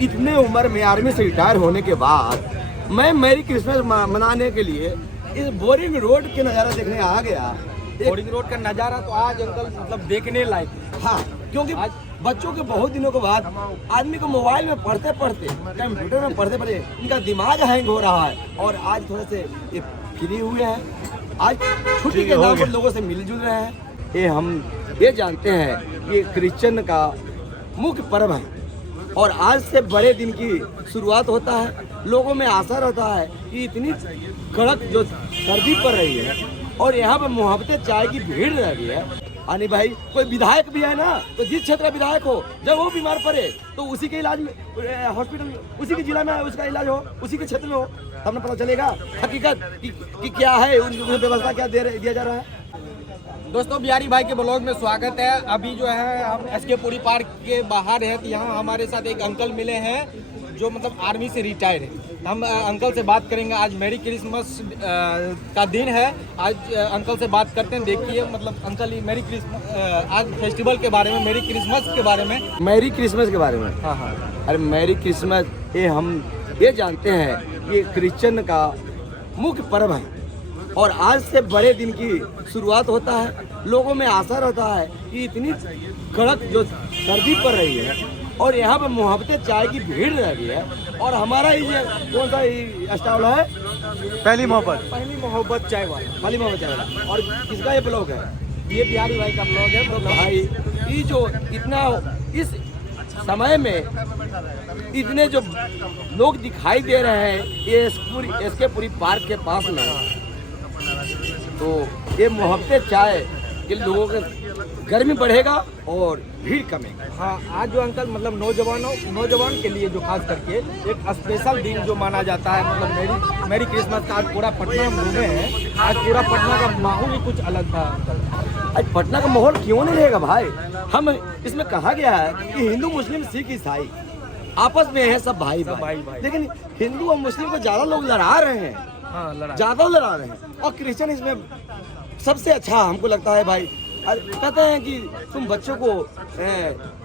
इतने उम्र में आर्मी से रिटायर होने के बाद मैं मैरी क्रिसमस मनाने के लिए इस बोरिंग रोड के नज़ारा देखने आ गया। बोरिंग रोड का नज़ारा तो आज अंकल मतलब देखने लायक है। हाँ, क्योंकि आज बच्चों के बहुत दिनों के बाद आदमी को मोबाइल में पढ़ते पढ़ते, कंप्यूटर में पढ़ते पढ़ते इनका दिमाग हैंग हो रहा है और आज थोड़े से ये फ्री हुए हैं। आज छुट्टी के नाम पर लोगों से मिलजुल रहे हैं। ये हम ये जानते हैं कि क्रिश्चियन का मुख्य पर्व है और आज से बड़े दिन की शुरुआत होता है। लोगों में आशा रहता है कि इतनी कड़क जो सर्दी पड़ रही है और यहाँ पर मोहब्बतें चाय की भीड़ रह गई है। आनी भाई कोई विधायक भी है ना, तो जिस क्षेत्र का विधायक हो, जब वो बीमार पड़े तो उसी के इलाज में हॉस्पिटल उसी के जिला में उसका इलाज हो, उसी के क्षेत्र में हो, तब ना पता चलेगा हकीकत कि क्या है, उनकी व्यवस्था क्या दिया जा रहा है। दोस्तों बिहारी भाई के ब्लॉग में स्वागत है। अभी जो है हम एसके पुरी पार्क के बाहर हैं, तो यहाँ हमारे साथ एक अंकल मिले हैं जो मतलब आर्मी से रिटायर है। हम अंकल से बात करेंगे। आज मैरी क्रिसमस का दिन है। आज अंकल से बात करते हैं। देखिए मतलब अंकल ये मैरी क्रिसमस आज फेस्टिवल के बारे में, मैरी क्रिसमस के बारे में। मैरी क्रिसमस के बारे में, हाँ हाँ, अरे मैरी क्रिसमस ये हम ये जानते हैं कि क्रिश्चियन का मुख्य पर्व है और आज से बड़े दिन की शुरुआत होता है। लोगों में आशा रहता है कि इतनी कड़क जो सर्दी पड़ रही है और यहाँ पर मोहब्बतें चाय की भीड़ रह गई है। और हमारा ये कौन सा स्टॉल है, पहली मोहब्बत चाय वाला, पहली मोहब्बत चाय वाला। और किसका ये ब्लॉग है? ये बिहारी भाई का ब्लॉग है। तो भाई ये जो इतना इस समय में इतने जो लोग दिखाई दे रहे हैं ये इसके पूरी पार्क के पास में, तो ये मोहब्बतें चाय के लोगों का गर्मी बढ़ेगा और भीड़ कमेगा। हाँ, आज जो अंकल मतलब नौजवान के लिए जो खास करके एक स्पेशल दिन जो माना जाता है, मतलब मैरी क्रिसमस का आज पूरा पटना में घूमे हैं। आज पूरा पटना का माहौल ही कुछ अलग था अंकल। आज पटना का माहौल क्यों नहीं रहेगा भाई? हम इसमें कहा गया है कि हिंदू मुस्लिम सिख ईसाई आपस में है सब भाई भाई, लेकिन हिंदू और मुस्लिम को ज्यादा लोग लड़ा रहे हैं। हाँ, ज्यादा लड़ा रहे हैं और क्रिश्चियन इसमें सबसे अच्छा हमको लगता है भाई। कहते हैं कि तुम बच्चों को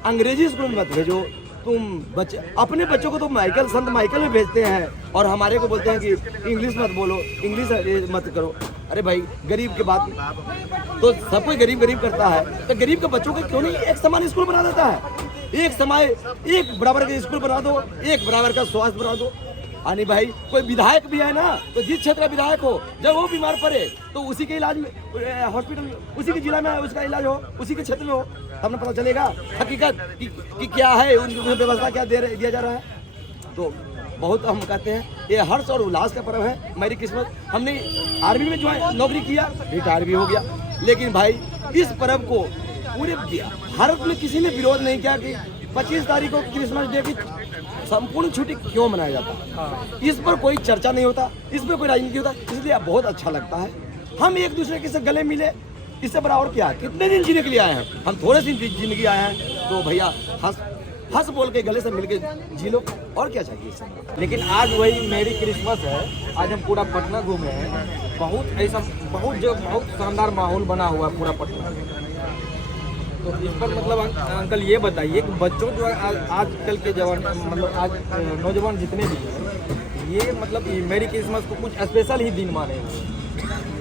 अंग्रेजी स्कूल में मत भेजो, तुम बच्चे अपने बच्चों को तो संत माइकल में भेजते हैं और हमारे को बोलते हैं कि इंग्लिश मत बोलो, इंग्लिश मत करो। अरे भाई गरीब के बात तो सब कोई गरीब करता है, तो गरीब के बच्चों को क्यों नहीं एक समान स्कूल बना देता है? एक बराबर का स्कूल बना दो, एक बराबर का स्वास्थ्य बना दो। आनी भाई कोई विधायक भी है ना, तो जिस क्षेत्र का विधायक हो, जब वो बीमार पड़े तो उसी के इलाज में हॉस्पिटल उसी के जिला में उसका इलाज हो, उसी के क्षेत्र में हो, तब ना पता चलेगा हकीकत कि क्या है, उनकी व्यवस्था क्या दिया जा रहा है। तो बहुत हम कहते हैं ये हर्ष और उल्लास का पर्व है मैरी क्रिसमस। हमने आर्मी में जो है नौकरी किया, रिटायर भी हो गया, लेकिन भाई इस पर्व को पूरे भारत में किसी ने विरोध नहीं किया कि 25 तारीख को क्रिसमस डे की संपूर्ण छुट्टी क्यों मनाया जाता है। इस पर कोई चर्चा नहीं होता, इस पर कोई राजनीति होता, इसलिए बहुत अच्छा लगता है। हम एक दूसरे के से गले मिले, इससे बड़ा और क्या है? कितने दिन जीने के लिए आए हैं हम? थोड़े दिन जिंदगी आए हैं, तो भैया हंस बोल के गले से मिलके जी लो, और क्या चाहिए इससे। लेकिन आज वही मैरी क्रिसमस है। आज हम पूरा पटना घूमे हैं। बहुत शानदार माहौल बना हुआ है पूरा पटना। तो इस पर मतलब अंकल ये बताइए कि बच्चों जो आजकल के जवान मतलब आज नौजवान जितने भी हैं, ये मतलब ये मैरी क्रिसमस को कुछ स्पेशल ही दिन माने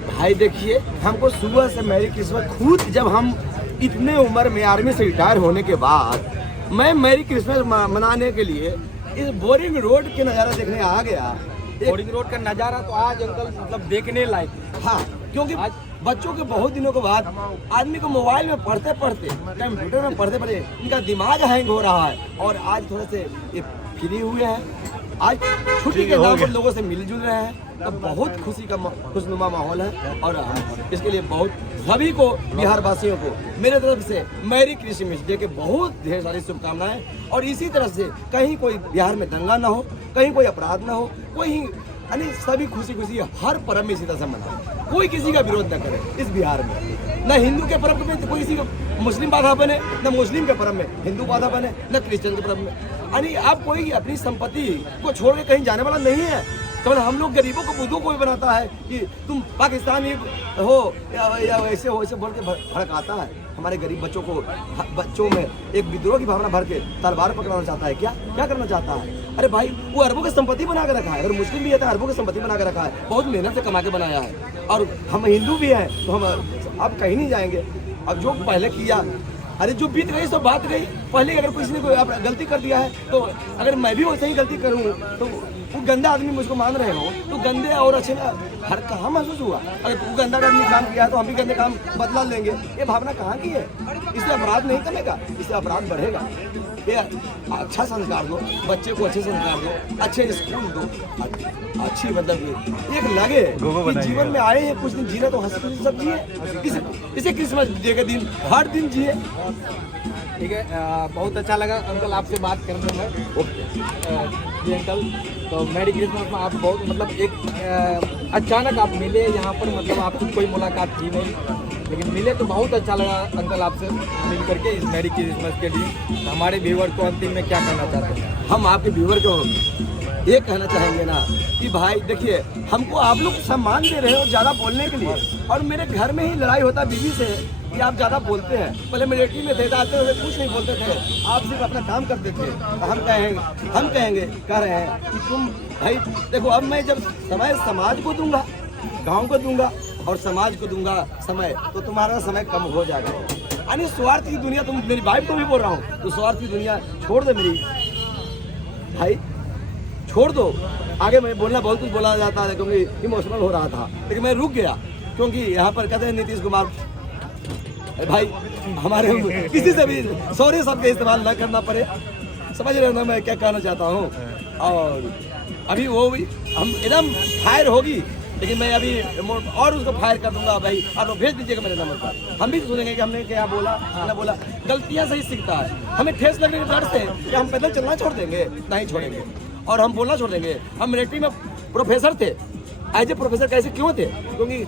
भाई। देखिए हमको सुबह से मैरी क्रिसमस, खुद जब हम इतने उम्र में आर्मी से रिटायर होने के बाद मैं मैरी क्रिसमस मनाने के लिए इस बोरिंग रोड के नज़ारा देखने आ गया। बोरिंग रोड का नज़ारा तो आज अंकल मतलब देखने लायक है। हाँ, क्योंकि आज बच्चों के बहुत दिनों के बाद आदमी को मोबाइल में पढ़ते पढ़ते, कंप्यूटर में पढ़ते पढ़ते इनका दिमाग हैंग हो रहा है और आज थोड़े से ये फ्री हुए हैं। आज छुट्टी के नाम पर लोगों से मिलजुल रहे हैं, तो बहुत खुशी का खुशनुमा माहौल है। और इसके लिए बहुत सभी को, बिहार वासियों को मेरे तरफ से मैरी क्रिसमस डे के बहुत ढेर सारी शुभकामनाएं। और इसी तरह से कहीं कोई बिहार में दंगा ना हो, कहीं कोई अपराध ना हो, कोई यानी सभी खुशी हर पर्व में इसी तरह से मनाए, कोई किसी का विरोध न करे इस बिहार में। न हिंदू के पर्व में कोई किसी का मुस्लिम बाधा बने, न मुस्लिम के पर्व में हिंदू बाधा बने, न क्रिश्चियन के पर्व में। यानी आप कोई अपनी संपत्ति को छोड़ के कहीं जाने वाला नहीं है। केवल हम लोग गरीबों को बुद्धू को भी बनाता है कि तुम पाकिस्तानी हो या वैसे हो, ऐसे बोल के भड़काता है हमारे गरीब बच्चों में एक विद्रोह की भावना भर के तलवार पकड़ाना चाहता है। क्या करना चाहता है? अरे भाई वो अरबों की संपत्ति बना के रखा है, अगर मुस्लिम भी है तो अरबों की संपत्ति बना के रखा है, बहुत मेहनत से कमा के बनाया है। और हम हिंदू भी हैं तो हम अब कहीं नहीं जाएंगे। अब जो पहले किया, अरे जो बीत गई सो बात गई। पहले अगर किसी ने कोई गलती कर दिया है तो अगर मैं भी वैसे ही गलती करूँ तो वो गंदा आदमी मुझको मान रहे हो तो गंदे और अच्छे में हर कहाँ महसूस हुआ? अगर वो गंदा आदमी काम किया है तो हम भी गंदे काम बदला लेंगे। ये भावना कहाँ की है? इससे अपराध नहीं कमेगा, इससे अपराध बढ़ेगा। ये अच्छा संस्कार दो, बच्चे को अच्छे संस्कार दो, अच्छे स्कूल दो, अच्छी मतलब एक लगे कि जीवन में आए हैं कुछ दिन जीना तो हंसी खुशी सब जिए। इसे क्रिसमस डे के दिन हर दिन जिए। ठीक है, बहुत अच्छा लगा अंकल आपसे बात करने में। जी अंकल, तो मैरी क्रिसमस में आप बहुत मतलब एक अचानक आप मिले यहाँ पर, मतलब आपसे कोई मुलाकात थी नहीं, लेकिन मिले तो बहुत अच्छा लगा अंकल आपसे मिल करके इस मैरी क्रिसमस के लिए। हमारे व्यूवर को अंतिम में क्या कहना चाहते हैं? हम आपके व्यूवर को ये कहना चाहेंगे ना कि भाई देखिए, हमको आप लोग सम्मान दे रहे हो ज़्यादा बोलने के लिए, और मेरे घर में ही लड़ाई होता बीवी से कि आप ज़्यादा बोलते हैं। पहले मिलिट्री में थे, आते हुए कुछ नहीं बोलते थे, आप सिर्फ अपना काम करते थे। हम कहेंगे कह रहे हैं कि तुम भाई देखो, अब मैं जब समय समाज को दूंगा, गाँव को दूंगा और समाज को दूंगा समय, तो तुम्हारा समय कम हो जाएगा। यानी स्वार्थ की दुनिया, तुम मेरी वाइफ को भी बोल रहा हूँ, तो स्वार्थ की दुनिया छोड़ दे मेरी भाई, छोड़ दो। आगे मैं बोलना बहुत कुछ बोला जाता है क्योंकि इमोशनल हो रहा था, लेकिन मैं रुक गया क्योंकि यहाँ पर कहते हैं नीतीश कुमार भाई हमारे किसी से भी सॉरी शब्द का इस्तेमाल न करना पड़े, समझ रहे हो ना मैं क्या कहना चाहता हूँ। और अभी वो भी हम एकदम फायर होगी, लेकिन मैं अभी और उसको फायर कर दूंगा भाई, आप लोग भेज दीजिएगा मेरे नंबर पर। हम भी सुनेंगे कि हमने क्या बोला ना बोला। गलतियाँ सही सीखता है। हमें ठेस लगने के डर से कि हम पैदल चलना छोड़ देंगे, नहीं छोड़ेंगे, और हम बोलना छोड़ देंगे। हम मिलिट्री में प्रोफेसर थे, एज ए प्रोफेसर कैसे क्यों थे? क्योंकि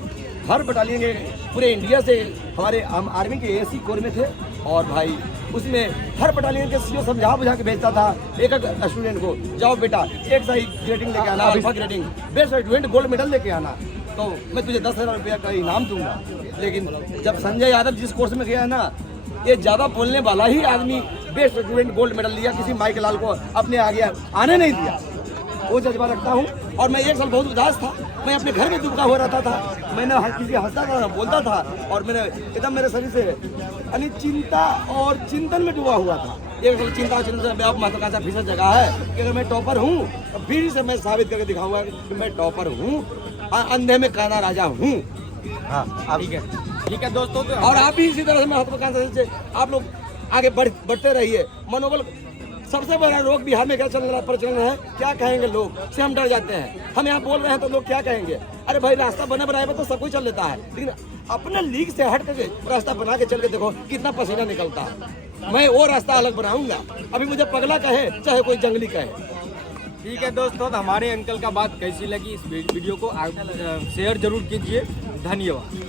हर बटालियन के पूरे इंडिया से हमारे हम आर्मी के एसी कोर में थे, और भाई उसमें हर बटालियन के सीओ समझा बुझा के भेजता था एक स्टूडेंट को, जाओ बेटा एक सही ग्रेडिंग लेके आना, alpha grading, best student gold medal लेके आना, तो मैं तुझे 10,000 रुपया का इनाम दूंगा। लेकिन जब संजय यादव जिस कोर्स में गया ना, ये ज़्यादा बोलने वाला ही आदमी बेस्ट स्टूडेंट गोल्ड मेडल लिया, किसी माइक लाल को अपने आगे आने नहीं दिया। वो जज्बा रखता हूँ। और मैं एक साल बहुत उदास था, मैं अपने घर में दुबका हो रहा था, मैंने किसी हंसता था, बोलता था, और मैंने एकदम मेरे शरीर से यानी चिंता और चिंतन में डूबा हुआ था। एक साल चिंता और चिंतन में महत्वाकांक्षा भीषण जगह है कि अगर मैं टॉपर हूँ तो फिर से मैं साबित करके दिखाऊंगा कि मैं टॉपर हूँ, अंधे में काना राजा हूँ। हाँ ठीक है दोस्तों, तो और आप भी इसी तरह से महत्वाकांक्षा से आप लोग आगे बढ़ते रहिए। मनोबल सबसे बड़ा रोग बिहार में क्या चल रहा प्रचलन है, क्या कहेंगे लोग से हम डर जाते हैं। हम यहाँ बोल रहे हैं तो लोग क्या कहेंगे? अरे भाई रास्ता बना बनाए तो सब कुछ चल लेता है, लेकिन अपने लीग से हट करके रास्ता बना के चल के देखो कितना पसीना निकलता है। मैं वो रास्ता अलग बनाऊंगा, अभी मुझे पगला कहे चाहे कोई जंगली कहे। ठीक है दोस्तों, तो हमारे अंकल का बात कैसी लगी, इस वीडियो को आप शेयर जरूर कीजिए। धन्यवाद।